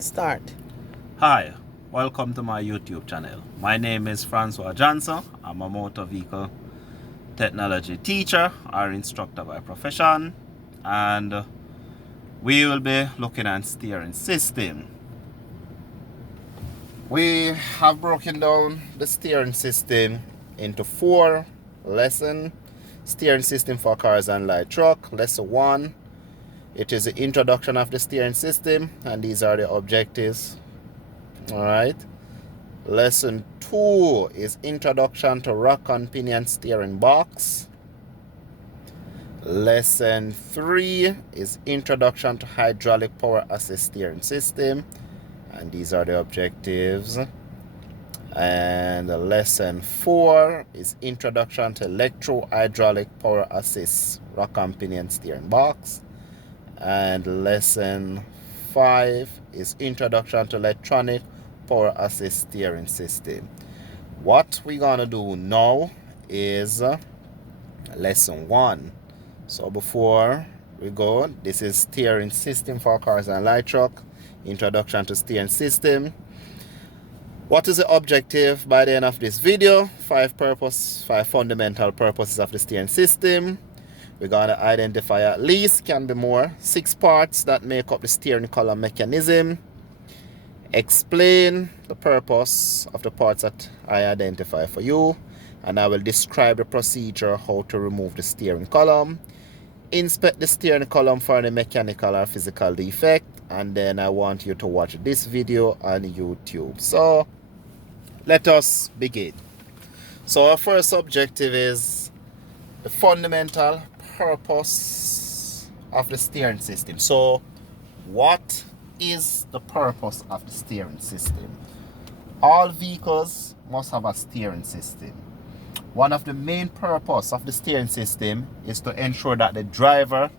Start. Hi, welcome to my YouTube channel. My name is Francois Johnson. I'm a motor vehicle technology teacher or instructor by profession, and we will be looking at steering system. We have broken down the steering system into 4 lessons. Steering system for cars and light truck. Lesson 1, it is the introduction of the steering system, and these are the objectives. Alright. Lesson 2 is introduction to rock and pinion steering box. Lesson 3 is introduction to hydraulic power assist steering system, and these are the objectives. And lesson 4 is introduction to electro hydraulic power assist rock and pinion steering box. And lesson 5 is introduction to electronic power assist steering system. What we're gonna do now is lesson 1. So before we go, this is steering system for cars and light truck, introduction to steering system. What is the objective by the end of this video? 5 fundamental purposes of the steering system. We're gonna identify at least, can be more, 6 parts that make up the steering column mechanism. Explain the purpose of the parts that I identify for you, and I will describe the procedure how to remove the steering column. Inspect the steering column for any mechanical or physical defect, and then I want you to watch this video on YouTube. So let us begin. So our first objective is the fundamental purpose of the steering system. So what is the purpose of the steering system? All vehicles must have a steering system. One of the main purpose of the steering system is to ensure that the driver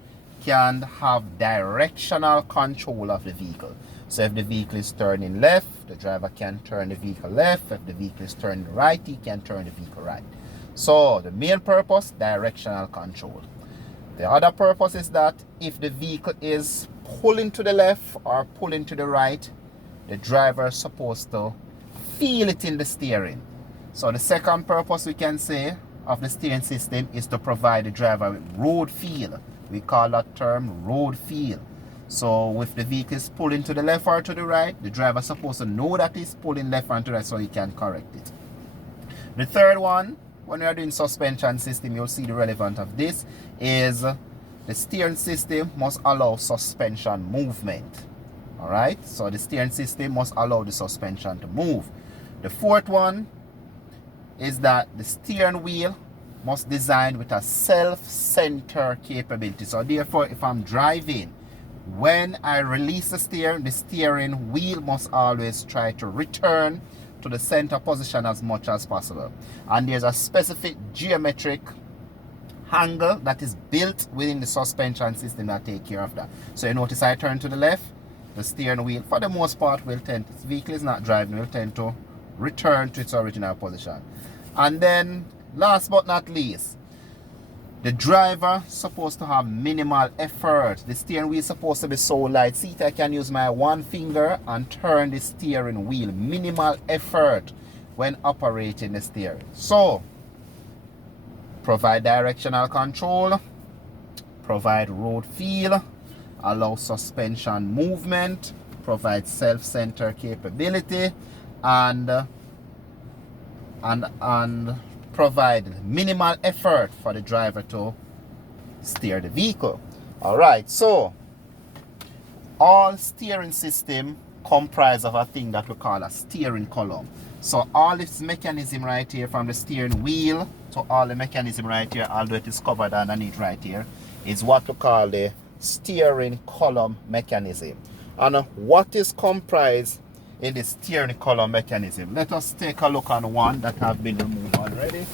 can have directional control of the vehicle. So if the vehicle is turning left, the driver can turn the vehicle left. If the vehicle is turning right, he can turn the vehicle right. So the main purpose, directional control. The other purpose is that if the vehicle is pulling to the left or pulling to the right, the driver is supposed to feel it in the steering. So the second purpose we can say of the steering system is to provide the driver with road feel. We call that term road feel. So if the vehicle is pulling to the left or to the right, the driver is supposed to know that it's pulling left and to the right so he can correct it. The third one, when we are doing suspension system, you'll see the relevance of this, is the steering system must allow suspension movement. Alright, so the steering system must allow the suspension to move. The fourth one is that the steering wheel must design with a self-center capability. So therefore, if I'm driving, when I release the steering wheel must always try to return to the center position as much as possible. And there's a specific geometric angle that is built within the suspension system that take care of that. So you notice I turn to the left, the steering wheel for the most part will tend, the vehicle is not driving, will tend to return to its original position. And then last but not least, the driver is supposed to have minimal effort. The steering wheel is supposed to be so light. See, I can use my one finger and turn the steering wheel. Minimal effort when operating the steering. So provide directional control, provide road feel, allow suspension movement, provide self-center capability, and provide minimal effort for the driver to steer the vehicle. Alright, so all steering system comprise of a thing that we call a steering column. So all this mechanism right here, from the steering wheel to all the mechanism right here, although it is covered underneath right here, is what we call the steering column mechanism. And what is comprised in the steering column mechanism? Let us take a look on one that have been removed already.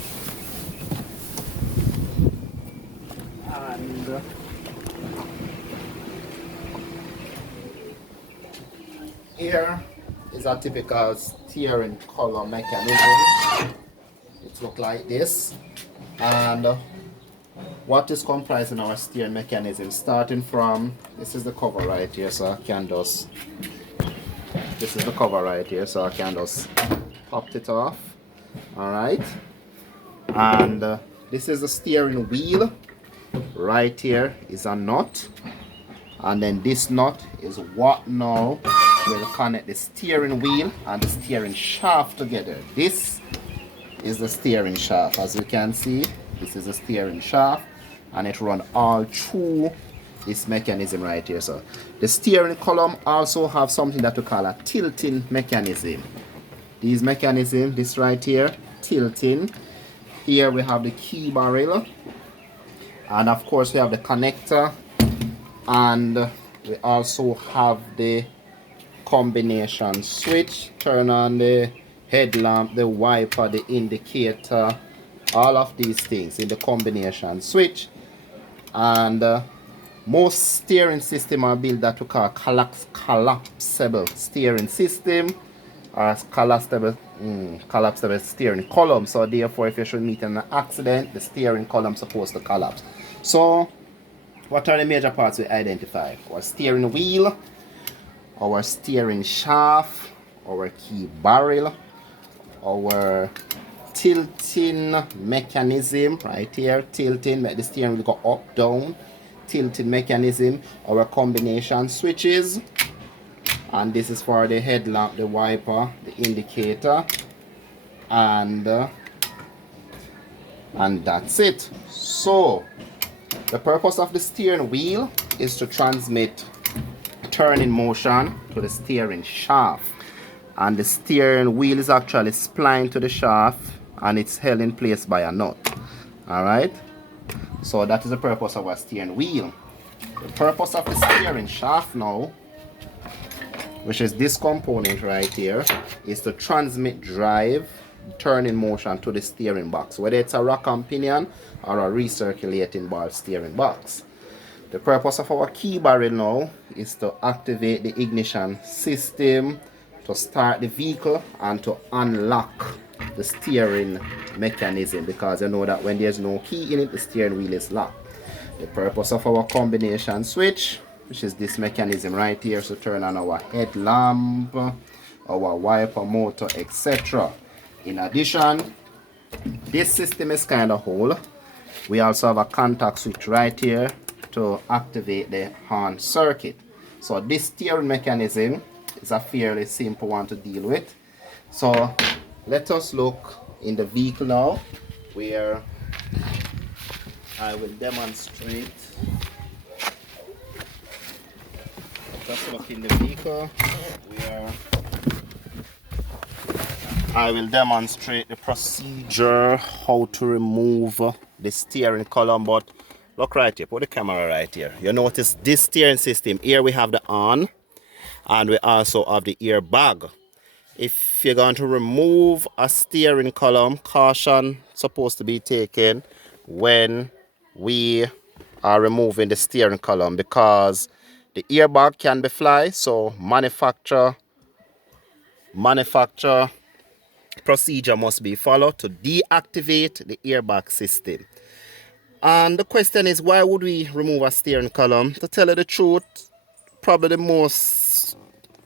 And here is a typical steering column mechanism. It looks like this. And what is comprised in our steering mechanism, starting from, this is the cover right here, so I can just This is the cover right here, so I can just pop it off. Alright. And this is the steering wheel. Right here is a nut. And then this nut is what now will connect the steering wheel and the steering shaft together. This is the steering shaft. As you can see, this is the steering shaft, and it runs all through this mechanism right here. So the steering column also have something that we call a tilting mechanism. These mechanism, this right here, tilting. Here we have the key barrel, and of course we have the connector, and we also have the combination switch. Turn on the headlamp, the wiper, the indicator, all of these things in the combination switch. And most steering system are built that we call collapsible steering system, or collapsible steering column. So therefore, if you should meet an accident, the steering column is supposed to collapse. So what are the major parts we identify? Our steering wheel, our steering shaft, our key barrel, our tilting mechanism right here, tilting, make the steering wheel go up, down, tilting mechanism, our combination switches, and this is for the headlamp, the wiper, the indicator, and that's it. So the purpose of the steering wheel is to transmit turning motion to the steering shaft, and the steering wheel is actually splined to the shaft and it's held in place by a nut. Alright, so that is the purpose of our steering wheel. The purpose of the steering shaft now, which is this component right here, is to transmit drive, turning motion to the steering box, whether it's a rack and pinion or a recirculating ball steering box. The purpose of our key barrel now is to activate the ignition system, to start the vehicle, and to unlock the steering mechanism, because you know that when there's no key in it, the steering wheel is locked. The purpose of our combination switch, which is this mechanism right here, to turn on our headlamp, our wiper, motor, etc. In addition, this system is kind of whole. We also have a contact switch right here to activate the horn circuit. So this steering mechanism is a fairly simple one to deal with. So let us look in the vehicle now, where I will demonstrate. Let us look in the vehicle where I will demonstrate the procedure how to remove the steering column. But look right here, put the camera right here. You notice this steering system here, we have the on, and we also have the airbag. If you're going to remove a steering column, caution supposed to be taken when we are removing the steering column, because the airbag can be fly. So manufacturer procedure must be followed to deactivate the airbag system. And the question is, why would we remove a steering column? To tell you the truth, probably the most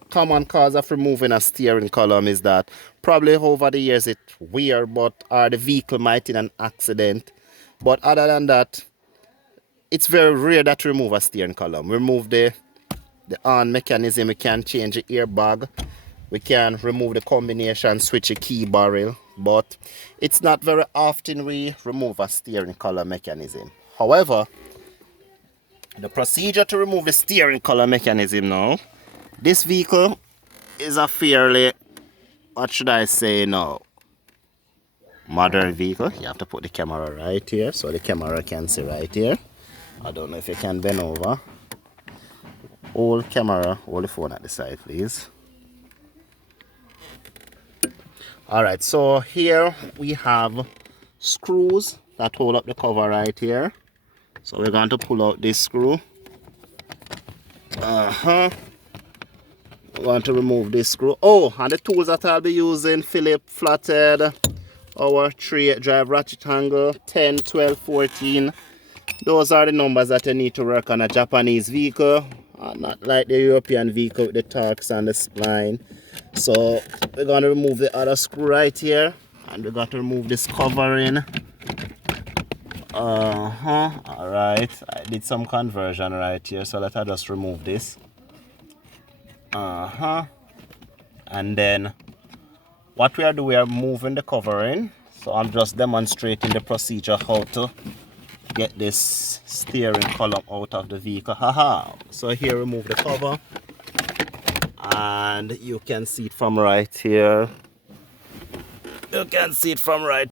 common cause of removing a steering column is that probably over the years it wear, or the vehicle might in an accident. But other than that, it's very rare that we remove a steering column. We remove the on mechanism, we can change the airbag, we can remove the combination switch, a key barrel, but it's not very often we remove a steering column mechanism. However, the procedure to remove the steering column mechanism now, this vehicle is a fairly, what should I say now, modern vehicle. You have to put the camera right here so the camera can see right here. I don't know if you can bend over. Hold camera, hold the phone at the side, please. Alright, so here we have screws that hold up the cover right here. So we're going to pull out this screw. We're going to remove this screw. Oh, and the tools that I'll be using: Phillips flathead, our 3 drive ratchet angle, 10, 12, 14. Those are the numbers that you need to work on a Japanese vehicle. not like the European vehicle with the Torx and the spline. So we're going to remove the other screw right here, and we got to remove this covering. Alright, I did some conversion right here, so let I just remove this. And then what we are doing, we are moving the covering. So I'm just demonstrating the procedure how to get this steering column out of the vehicle. So here, remove the cover, and you can see it from right here. You can see it from right